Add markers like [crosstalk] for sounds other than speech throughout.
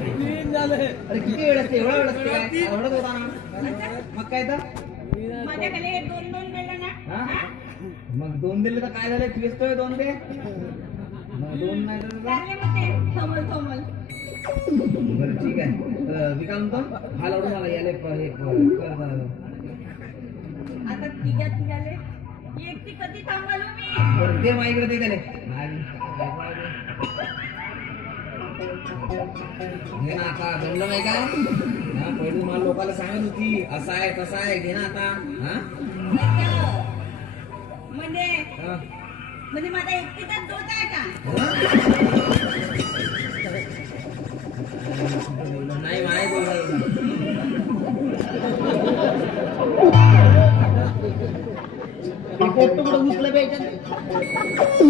अरे किती वेळ असते एवढा वेळ असते? होता ना. मग काय तर? माझ्याकडे दोन दोन दिले ना? मग दोन दिले तर काय झालं? फिरतोय दोन दे. मग दोन नाही ते. बरं ठीक आहे. काय म्हणतो हा लावून मला याले. आता तिघ्या तिघाले. एकटी कधी थांबालो मी? माझ्याकडे दे त्याले. घे ना आता जमलं नाही काय हा पहिले मला लोकांना सांगत होती असं आहे तसं आहे घे ना आता. हा. म्हणजे हा. म्हणजे माझा एकटीचाच दोष आहे का? नाही माय बोलायला पोट तुकडं उचलं पाहिजे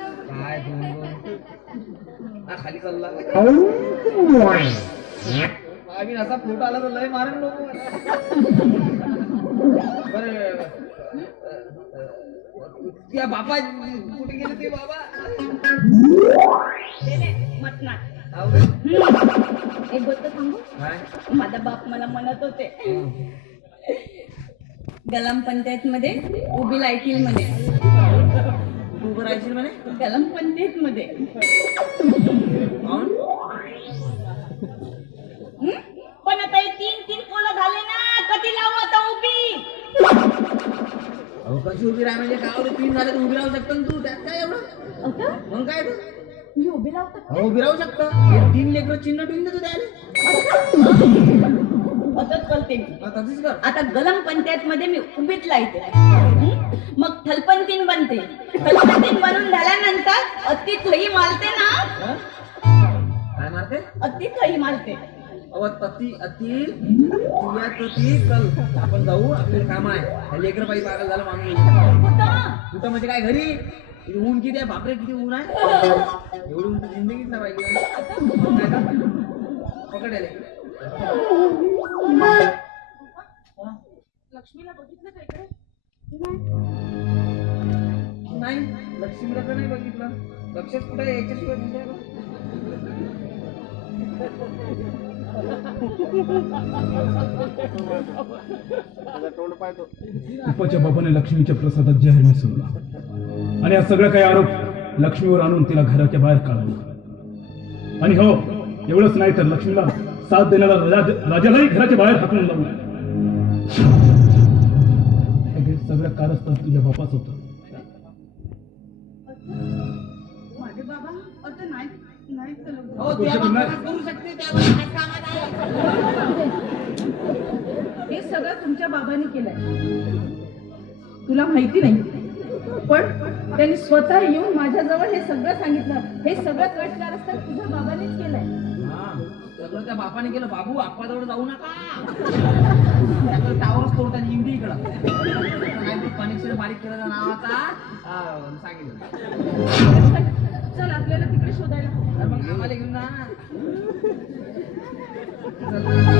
काय हा खाली चालला. आम्ही असा फोटो आला तर लय मारण लोक. बर त्या बापा कुठे गेले ते बाबा? एक गोष्ट सांगू? माझा बाप मला म्हणत होते. गलम पंचायत मध्ये उभी लायकील मध्ये राहायची म्हणे गलम पंचायत मध्ये? पण आता हे तीन तीन पोलं झाले ना कधी लावू आता उभी? अहो कशी उभी राहा म्हणजे काय होतं तीन झाले तर उभी राहू शकतो ना तू? त्यात काय एवढं? आता? मग काय तर मी उभी लावतो अहो उभी राहू शकतं. तीन लेकरं चिन्ह ठेवून देतो त्याला. करते मी आता गलम पंचायत मध्ये मी उभीच लायते? मग थलपंतीन बनते. थलपंतीन बनून झाल्यानंतर अति थई मारते ना? काय मारते? अति मारते. अहो तती अति चल आपण जाऊ आपल्याला काम आहे. हे लेकरं पाहिजे पागल झालं माणूस कुठं? म्हणजे काय घरी? ऊन किती आहे? बापरे किती ऊन आहे? एवढी ऊन जिंदगीच नाही [laughs] पाहिजे मग लक्ष्मीला बघितलं का इकडे? नाही लक्ष्मीला तर नाही बघितलं. लक्षच कुठे आहे? याच्याशिवाय तुझ्या उपाच्या बाबाने लक्ष्मीच्या प्रसादात जाहीर मिसळला. आणि हा सगळं काही आरोप लक्ष्मीवर आणून तिला घराच्या बाहेर काढला आणि हो एवढंच नाही तर लक्ष्मीला साथ देण्याला राजा- राजालाही घराच्या बाहेर हाकलून लावलं हे सगळं कारस्थान तुझ्या बापाच होतं. हो हे सगळं तुमच्या बाबांनी केलंय. तुला माहिती नाही पण त्यांनी स्वतः येऊन माझ्याजवळ हे सगळं सांगितलं. हे सगळं कट कारस्थान तुझ्या बाबांनीच केलंय. सगळं त्या बापाने केलं बाबू आप्पाजवळ जाऊ नका. त्याचं टावरच तोडतात हिंदी इकडं. कनेक्शन बारीक केलं नावाचा? सांगितलं. चल आपल्याला तिकडे शोधायला. तर मग आम्हाला घेऊन जा. [laughs]